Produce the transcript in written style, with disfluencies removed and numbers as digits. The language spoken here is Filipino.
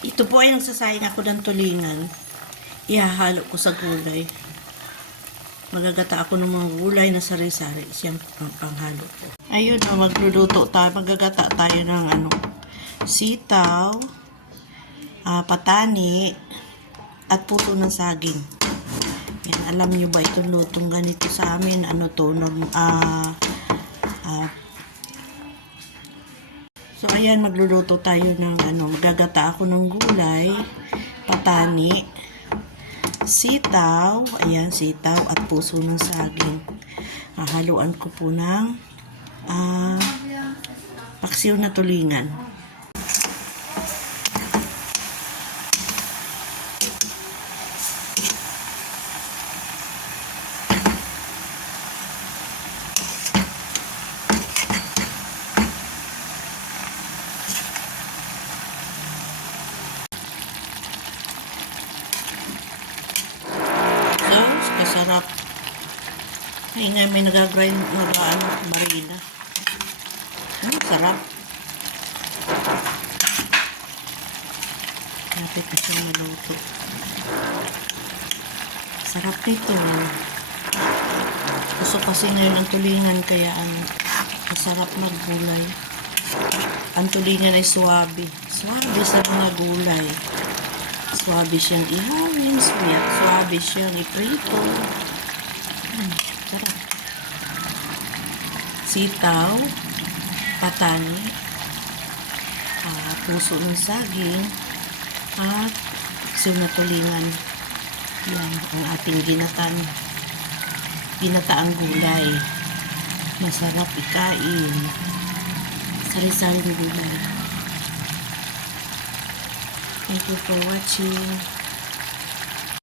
Ito po ay nagsasayang ako ng tulingan. Ihahalo ko sa gulay. Magagata ako ng mga gulay na sari-sari. Siyang panghalo ko. Ayun, magluluto tayo. Magagata tayo ng sitaw, patani, at puso ng saging. Yan, alam nyo ba itong lutong ganito sa amin? So, ayan, magluluto tayo ng gagata ako ng gulay, patani, sitaw, ayan, sitaw, at puso ng saging. Haluan ko po ng paksiw na tulingan. Kasarap. Ay nga, may nagagrind marina. Sarap. Napit na siyang maluto. Sarap nito. Gusto kasi ngayon ang tulingan, kaya masarap maggulay. Ang tulingan ay swabe. Swabe sa mga gulay. Swabe siyang ihawin, swabe siyang iprito. Sarap. Sitaw, patani, puso ng saging, at paksiw na tulingan. Yan ang ating ginataang gulay. Masarap ikain. Sari-sari na gulay. Thank you for watching.